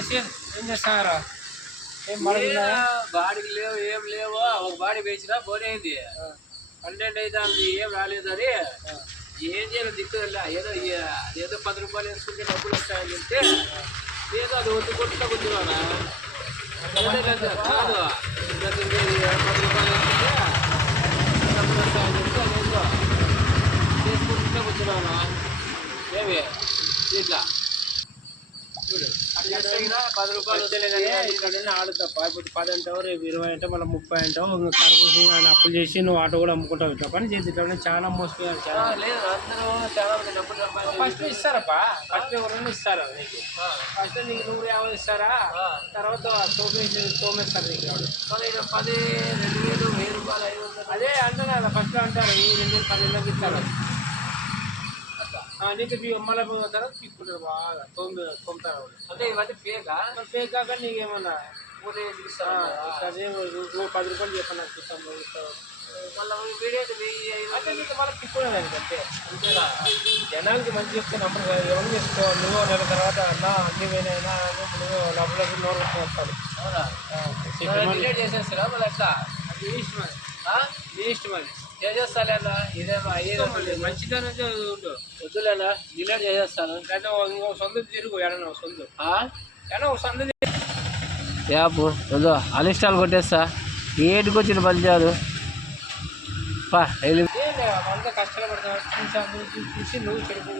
ఏం చేస్తారా? బాడీకి లేవు, ఏం లేవు. ఒక బాడీ వేసినా పోనేది 12 అయితే ఏం రాలేదని ఏం చేయాలి దిక్కులా. ఏదో 10 రూపాయలు వేసుకుంటే డబ్బులు వస్తాయని చెప్తే ఏదో అది వద్దుకుంటా కూర్చున్నానా. కాదు 10 రూపాయలు వేసుకుంటే డబ్బులు వస్తాయని చెప్తే అదేదో చేసుకుంటా కూర్చున్నానా. ఏమి ఇట్లా చూడు, 10 రూపాయలు ఇక్కడ ఆడుతాప. ఇప్పుడు 10 అంటావు, రేపు 20 అంటావు, మళ్ళీ 30 అంటావు. సర్వీసింగ్ అని అప్పులు చేసి నువ్వు ఆటో కూడా అమ్ముకుంటావు. ఇట్లా పని చేసి ఇట్లా చాలా మోసపోయారు. లేదు, అందరూ చాలా మంది డబ్బులు ఫస్ట్ ఇస్తారప్ప. ఫస్ట్ ఎవరైనా ఇస్తారు నీకు. ఫస్ట్ నీకు 150 ఇస్తారా, తర్వాత తోమేస్తారు నీకు. 10, 2000, 1000 రూపాయలు, 500. అదే అంటారు కదా, ఫస్ట్ అంటారు ఈ 2000 10 ఇస్తారు. నీకు మళ్ళీ తర్వాత తీసుకుంటారు బాగా తోముతారు. అంటే ఇవన్నీ ఫేకా? ఫేక్ కాక నీకేమన్నా ఊరే అదే 10 రూపాయలు చెప్పండి నాకు ఇస్తాను ఇస్తాను. మళ్ళీ వీడియో అంటే నీకు మళ్ళీ తిప్పుకునేది అంతే. అంతేగా జనాలకి మంచి చెప్తే నమ్మరు. ఎవరు చేసుకోవాలి నువ్వు నెల తర్వాత అన్నా అన్ని పోయినా నువ్వు డబ్బులు నోరు వస్తాడు. డిలీట్ చేసేస్తారా మళ్ళీ ఎట్లా? అది ఇష్టం, అది ఇష్టం. అది చేసేస్తాలేనా? ఇదేమో మంచిదనే ఉండు. వద్దులేనా, డిలీట్ చేసేస్తాను. లేదా ఇంకో సొంత తిరుగు ఎడనా సొంత ఏడో ఒక సొంత యాప్ వద్దు, అన్ఇన్స్టాల్ కొట్టేస్తా. ఏటికి వచ్చిన పనిచేయదు. అంతా కష్టపడతావు చూసి నువ్వు చెడుపు